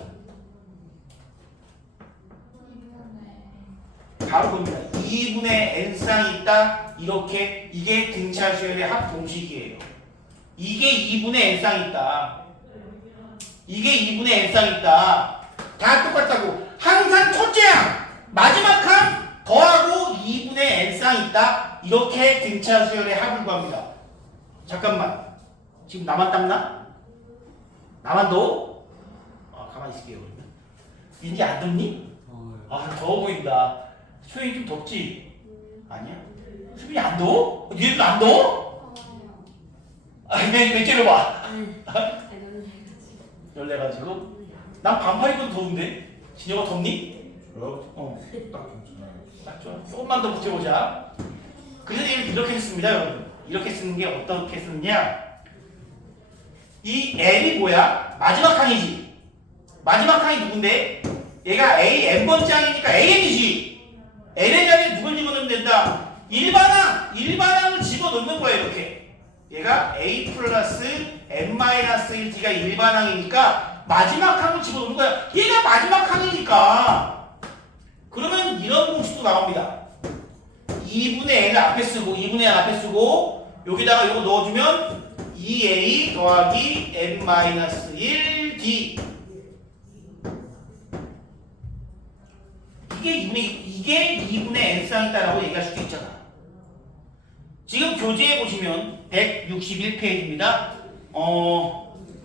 바로 봅니다. 2분의 n쌍이 있다. 이렇게 이게 등차 수열의 합 공식이에요. 이게 2분의 n쌍이 있다. 이게 2분의 n쌍이 있다. 다 똑같다고. 항상 첫째 항, 마지막 항 더하고 2분의 n쌍이 있다. 이렇게 등차 수열의 합을 구합니다. 잠깐만. 지금 나만 땀나? 나만 더워? 가만히 있을게요. 그러면. 이제 안 덥니? 더워 보인다. 수영이 좀 덥지? 아니야? 수빈이 안 더워? 니네도 안 더워? 내 째려봐. 열내가지고? 난 반팔 입어도 더운데? 진혁아 덥니? 저요? 딱 괜찮아요. 맞죠? 조금만 더 붙여보자. 그래서 이렇게 했습니다, 여러분. 이렇게 쓰는 게 어떻게 쓰느냐? 이 L이 뭐야? 마지막 항이지. 마지막 항이 누군데? 얘가 A, N번째 항이니까 AN이지. N의 자리에 누굴 집어넣으면 된다? 일반항을 집어넣는 거야, 이렇게. 얘가 A 플러스 N-1D가 일반항이니까 마지막 항을 집어넣는 거야. 얘가 마지막 항이니까. 그러면 이런 공식도 나옵니다. 2분의 N을 앞에 쓰고, 2분의 N 앞에 쓰고, 여기다가 이거 넣어주면 2A 더하기 N-1D. 이게 2분의 N쌍이다라고 얘기할 수도 있잖아. 지금 교재에 보시면 161페이지입니다.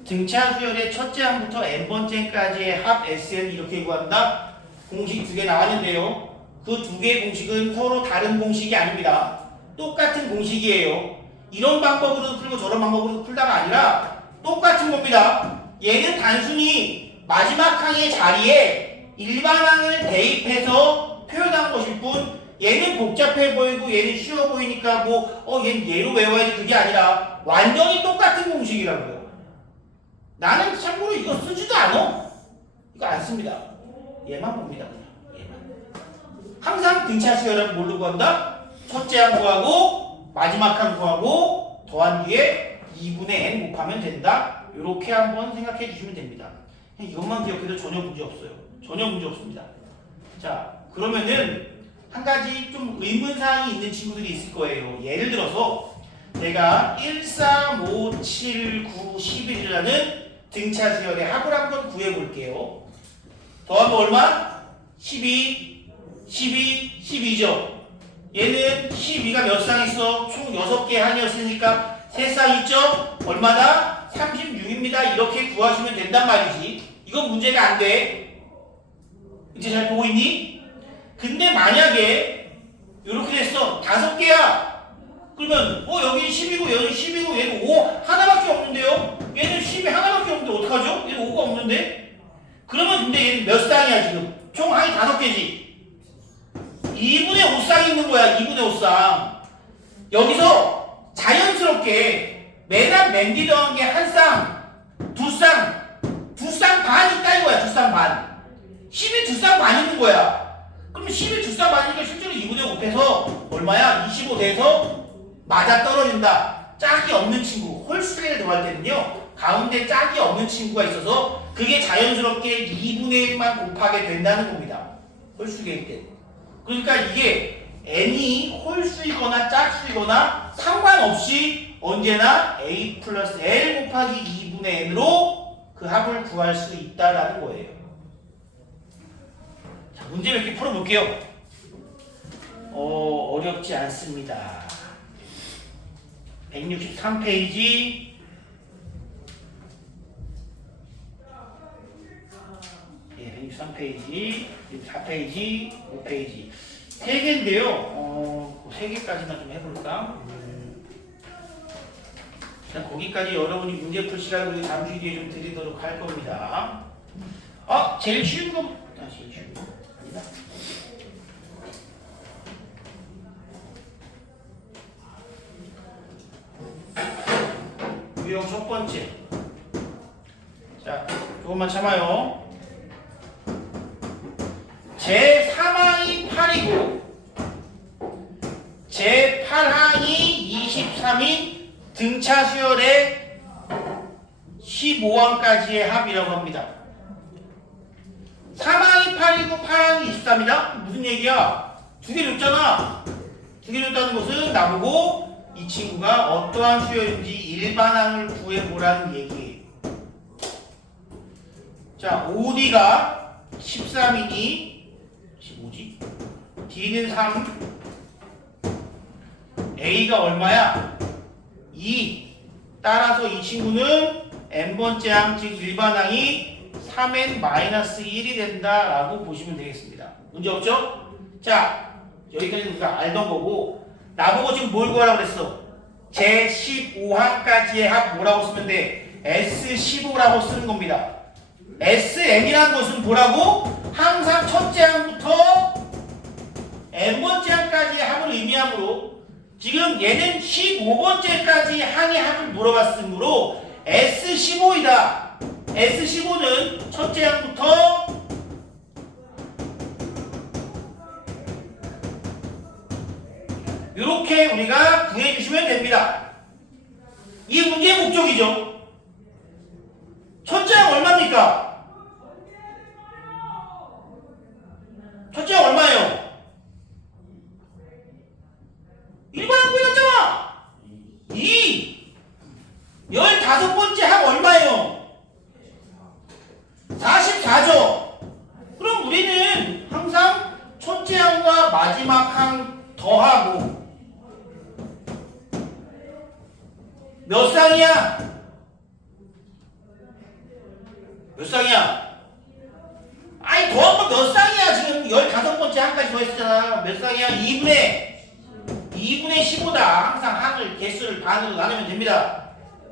등차 수열의 첫째 항부터 N번째까지의 합 SN 이렇게 구한다. 공식 두 개 나왔는데요. 그 두 개의 공식은 서로 다른 공식이 아닙니다. 똑같은 공식이에요. 이런 방법으로도 풀고 저런 방법으로도 풀다가 아니라 똑같은 겁니다. 얘는 단순히 마지막 항의 자리에 일반항을 대입해서 표현한 것일 뿐 얘는 복잡해 보이고 얘는 쉬워 보이니까 얘는 얘로 외워야지 그게 아니라 완전히 똑같은 공식이라고요. 나는 참고로 이거 쓰지도 않아. 이거 안 씁니다. 얘만 봅니다. 그냥 얘만. 항상 등차 수열은 뭘로 구한다? 첫째 항 구하고 마지막 항 구하고 더한 뒤에 2분의 n 곱하면 된다. 이렇게 한번 생각해 주시면 됩니다. 이것만 기억해도 전혀 문제 없어요. 전혀 문제 없습니다. 자, 그러면은 한 가지 좀 의문사항이 있는 친구들이 있을 거예요. 예를 들어서 내가 1, 3, 5, 7, 9, 11이라는 등차 수열의 합을 한번 구해볼게요. 더하면 얼마? 12, 12, 12죠. 얘는 12가 몇 쌍 있어? 총 6개 항이었으니까 3쌍 있죠? 얼마나? 36입니다. 이렇게 구하시면 된단 말이지. 이건 문제가 안 돼. 이제 잘 보고 있니? 근데 만약에 이렇게 됐어. 5개야. 그러면 여기는 10이고 여기는 10이고 얘는 5 하나밖에 없는데요? 얘는 10이 하나밖에 없는데 어떡하죠? 얘는 5가 없는데? 그러면 근데 얘는 몇 쌍이야 지금? 총 항이 5개지. 2분의 5쌍 있는 거야. 2분의 5쌍. 여기서 자연스럽게 맨 뒤 더한 게 한 쌍, 두 쌍 반 있다 이거야. 2쌍 반. 10이 2쌍 반 있는 거야. 그럼 10이 2쌍 반이니까 실제로 2분의 5에서 얼마야? 25 돼서 맞아 떨어진다. 짝이 없는 친구. 홀수를 더할 때는요. 가운데 짝이 없는 친구가 있어서 그게 자연스럽게 2분의 1만 곱하게 된다는 겁니다. 홀수계일 때. 그러니까 이게 n이 홀수이거나 짝수이거나 상관없이 언제나 a 플러스 l 곱하기 2분의 n으로 그 합을 구할 수 있다라는 거예요. 자, 문제 몇 개 풀어볼게요. 어렵지 않습니다. 163페이지. 예, 163페이지, 4페이지, 5페이지. 3개인데요. 3개까지만 좀 해볼까? 일단 거기까지 여러분이 문제 풀 시간을 다음 주 뒤에 좀 드리도록 할 겁니다. 제일 쉬운 거, 제일 쉬운 거. 아니다. 유형 첫 번째. 자, 조금만 참아요. 제3항이 8이고 제8항이 23인 등차 수열의 15항까지의 합이라고 합니다. 3항이 8이고 8항이 23이다? 무슨 얘기야? 두 개 줬잖아. 두 개 줬다는 것은 나보고 이 친구가 어떠한 수열인지 일반항을 구해보라는 얘기예요. 자, OD가 13이니 15지? D는 3, A가 얼마야? 2. 따라서 이 친구는 n번째 항, 즉 일반항이 3n-1이 된다라고 보시면 되겠습니다. 문제 없죠? 자, 여기까지는 우리가 알던 거고 나보고 지금 뭘 구하라고 그랬어? 제15항까지의 합 뭐라고 쓰면 돼? S15라고 쓰는 겁니다. SM이라는 것은 뭐라고? 항상 첫째 항부터 n번째 항까지의 합을 의미하므로 지금 얘는 15번째까지 항의 합을 물어봤으므로 S15이다. S15는 첫째 항부터 이렇게 우리가 구해주시면 됩니다. 이 문제의 목적이죠. 첫째 항 얼마입니까? 첫째 항 얼마예요? 1번 항 구해놨잖아. 2. 15번째 항 얼마예요? 44죠. 그럼 우리는 항상 첫째 항과 마지막 항 더하고 몇 쌍이야? 몇 쌍이야? 아니 더한 거 몇 쌍이야? 지금 15번째 항까지 더했잖아. 몇 쌍이야? 2분의 15다. 항상 항을 개수를 반으로 나누면 됩니다.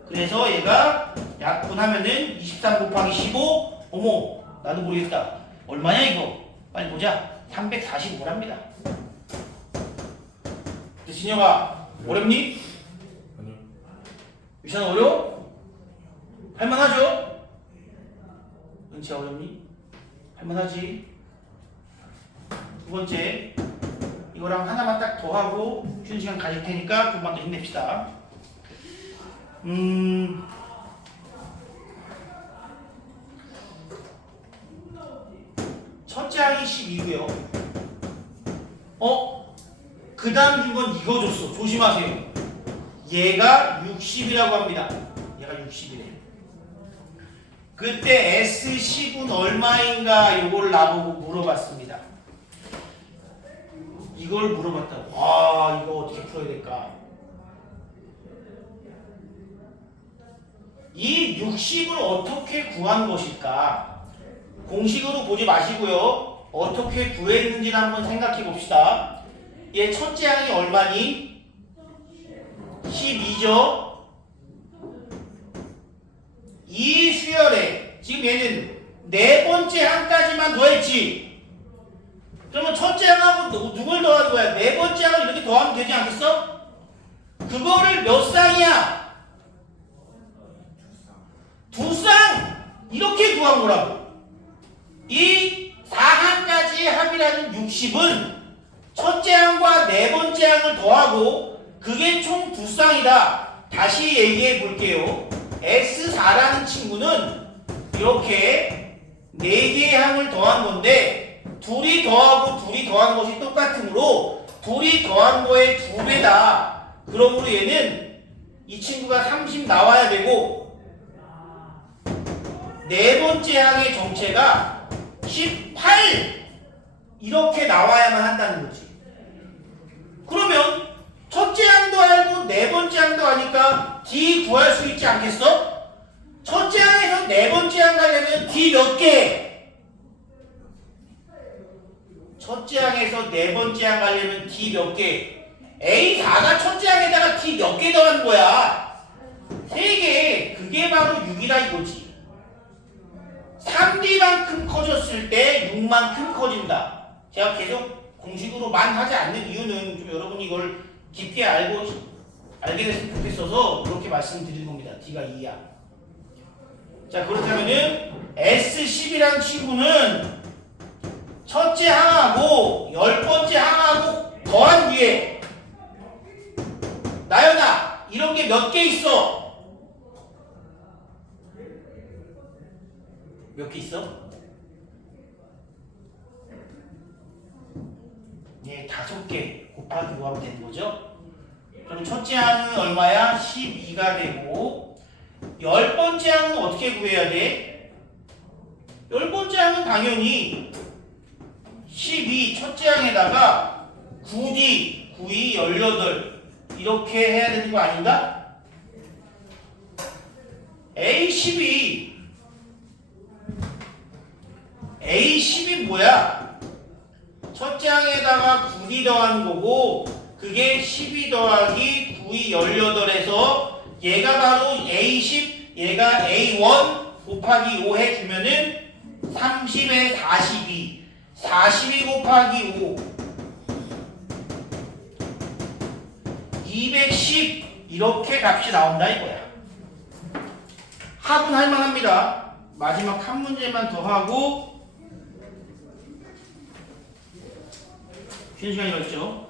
그래서 얘가 약분하면은 23 곱하기 15. 어머 나도 모르겠다. 얼마냐 이거? 빨리 보자. 345랍니다. 진영아 어렵니? 아니요. 유찬아 어려워? 할만하죠? 은치야 어렵니? 할만하지? 두 번째 이거랑 하나만 딱 더하고 쉬는 시간 가질 테니까 금방 더 힘냅시다. 첫째 항이 12고요. 그 다음 준 건 이거 줬어. 조심하세요. 얘가 60이라고 합니다. 얘가 60이래. 그때 S10은 얼마인가 요거를 나보고 물어봤습니다. 이걸 물어봤다고. 아 이거 어떻게 풀어야 될까? 이 60을 어떻게 구한 것일까? 공식으로 보지 마시고요. 어떻게 구했는지를 한번 생각해 봅시다. 얘 첫째 항이 얼마니? 12죠? 이 수열에 지금 얘는 네 번째 항까지만 더했지. 그러면 첫째 항하고 누굴 더하는 거야? 네 번째 항을 이렇게 더하면 되지 않겠어? 그거를 몇 쌍이야? 두 쌍! 이렇게 구한 거라고. 이 4항까지의 합이라는 60은 첫째 항과 네 번째 항을 더하고 그게 총 두 쌍이다. 다시 얘기해 볼게요. S4라는 친구는 이렇게 네 개의 항을 더한 건데 둘이 더하고 둘이 더한 것이 똑같으므로 둘이 더한 거의 2배다. 그러므로 얘는 이 친구가 30 나와야 되고 네 번째 항의 정체가 18 이렇게 나와야만 한다는 거지. 그러면 첫째 항도 알고 네 번째 항도 아니까 D 구할 수 있지 않겠어? 첫째 항에서 네 번째 항 가려면 D 몇 개? 첫째 항에서 네 번째 항 가려면 D 몇 개? A4가 첫째 항에다가 D 몇 개 더한 거야? 3개. 그게 바로 6이라 이거지. 3D만큼 커졌을 때 6만큼 커진다. 제가 계속 공식으로만 하지 않는 이유는 좀 여러분이 이걸 깊게 알게 됐으면 좋겠어서 그렇게 말씀드리는 겁니다. D가 2야. 자 그렇다면은 S10이라는 친구는 첫째 항하고 10번째 항하고 더한 뒤에 나연아 이런 게 몇 개 있어? 몇 개 있어? 예, 5개 곱하기 5 하면 되는 거죠? 그럼 첫째 항은 얼마야? 12가 되고 10번째 항은 어떻게 구해야 돼? 10번째 항은 당연히 12 첫째 항에다가 9D 9이 18 이렇게 해야 되는 거 아닌가? A12 뭐야? 첫째 항에다가 9이 더한 거고 그게 12 더하기 9이 18에서 얘가 바로 A10 얘가 A1 곱하기 5 해주면은 30에 42 42 곱하기 5 210 이렇게 값이 나온다 이거야. 합은 할만합니다. 마지막 한 문제만 더 하고 쉬는 시간이 걸렸죠.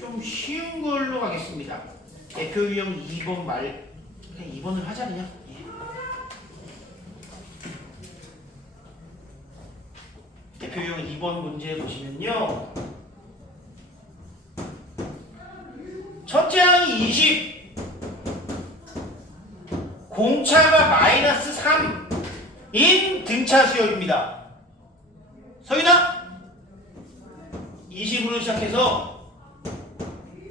좀 쉬운 걸로 가겠습니다. 대표 유형 2번 그냥 2번을 하자 그냥. 예. 대표 유형 2번 문제 보시면요. 첫째 항이 20, 공차가 마이너스 3인 등차 수열입니다. 서윤아, 20으로 시작해서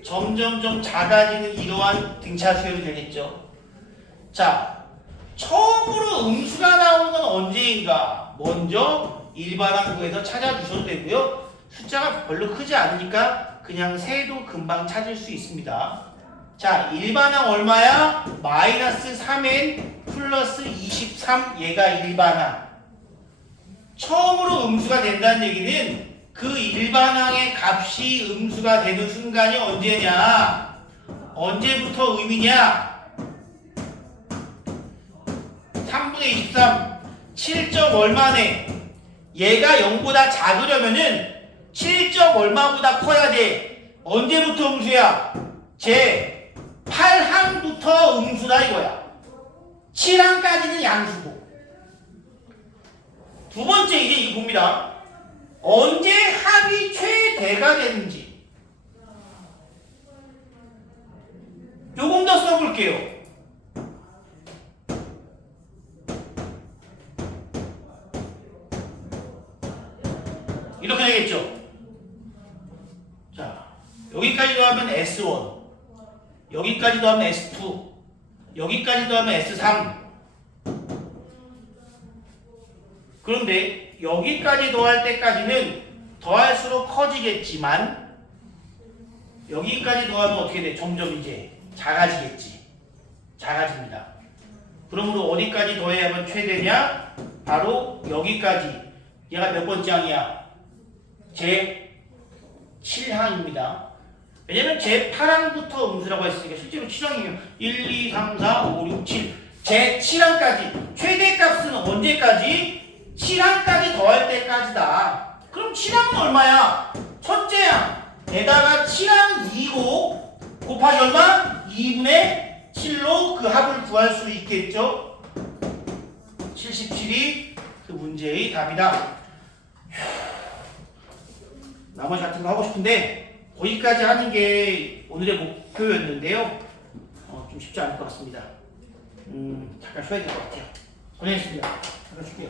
점점점 작아지는 이러한 등차 수열이 되겠죠. 자, 처음으로 음수가 나오는 건 언제인가? 먼저 일반항구에서 찾아주셔도 되고요. 숫자가 별로 크지 않으니까 그냥 세도 금방 찾을 수 있습니다. 자, 일반항 얼마야? 마이너스 3n 플러스 23 얘가 일반항. 처음으로 음수가 된다는 얘기는 그 일반항의 값이 음수가 되는 순간이 언제냐? 언제부터 의미냐? 3분의 23 7점 얼마네? 얘가 0보다 작으려면은 7점 얼마보다 커야 돼. 언제부터 음수야? 제 8항부터 음수다 이거야. 7항까지는 양수고. 두 번째 이제 이거 봅니다. 언제 합이 최대가 되는지. 조금 더 써볼게요. 이렇게 되겠죠. 자, 여기까지 더하면 S1, 여기까지 더하면 S2, 여기까지 더하면 S3. 그런데 여기까지 더할 때까지는 더할수록 커지겠지만 여기까지 더하면 어떻게 돼? 점점 이제 작아지겠지. 작아집니다. 그러므로 어디까지 더해야만 최대냐? 바로 여기까지. 얘가 몇 번째 항이야? 제 7항입니다. 왜냐면 제 8항부터 음수라고 했으니까 실제로 7항이면 1, 2, 3, 4, 5, 6, 7 제 7항까지. 최대값은 언제까지? 7항까지 더할 때까지다. 그럼 7항은 얼마야? 첫째 항에다가 7항 2고 곱하기 얼마? 2분의 7로 그 합을 구할 수 있겠죠? 77이 그 문제의 답이다. 나머지 같은 거 하고 싶은데 거기까지 하는 게 오늘의 목표였는데요. 좀 쉽지 않을 것 같습니다. 잠깐 쉬어야 될 것 같아요. 고생했습니다. 잠깐 쉴게요.